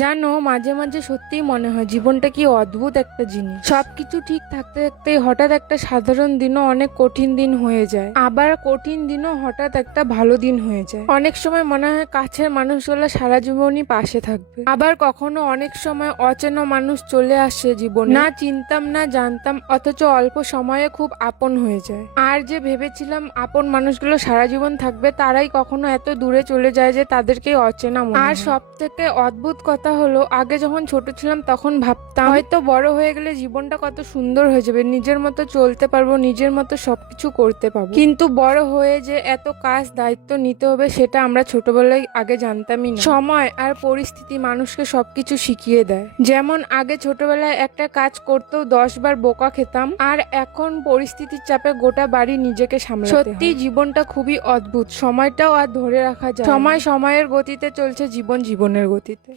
জানো, মাঝে মাঝে সত্যিই মনে হয় জীবনটা কি অদ্ভুত একটা জিনিস। সবকিছু ঠিক থাকতে থাকতে হঠাৎ একটা সাধারণ দিনও অনেক কঠিন দিন হয়ে যায়, আবার কঠিন দিনও হঠাৎ একটা ভালো দিন হয়ে যায়। অনেক সময় মনে হয় কাছের মানুষগুলো সারা জীবনই পাশে থাকবে, আবার কখনো অনেক সময় অচেনা মানুষ চলে আসে জীবনে, না চিনতাম না জানতাম, অথচ অল্প সময়ে খুব আপন হয়ে যায়। আর যে ভেবেছিলাম আপন মানুষগুলো সারা জীবন থাকবে, তারাই কখনো এত দূরে চলে যায় যে তাদেরকে অচেনা মনে হয়। আর সব থেকে অদ্ভুত কথা হলো, আগে যখন ছোট ছিলাম তখন ভাবতাম হয়তো বড় হয়ে গেলে জীবনটা কত সুন্দর হয়ে যাবে, নিজের মতো চলতে পারবো, নিজের মতো সবকিছু করতে পারবো। কিন্তু বড় হয়ে যে এত কাজ দায়িত্ব নিতে হবে, সেটা আমরা ছোটবেলায় আগে জানতামই না। সময় আর পরিস্থিতি মানুষকে সবকিছু শিখিয়ে দেয়। যেমন আগে ছোটবেলায় একটা কাজ করতেও 10 বার বোকা খেতাম, আর এখন পরিস্থিতির চাপে গোটা বাড়ি নিজেকে সামলাতে হয়। সত্যি জীবনটা খুবই অদ্ভুত, সময়টাও আর ধরে রাখা যায় না। সময় সময়ের গতিতে চলছে, জীবন জীবনের গতিতে।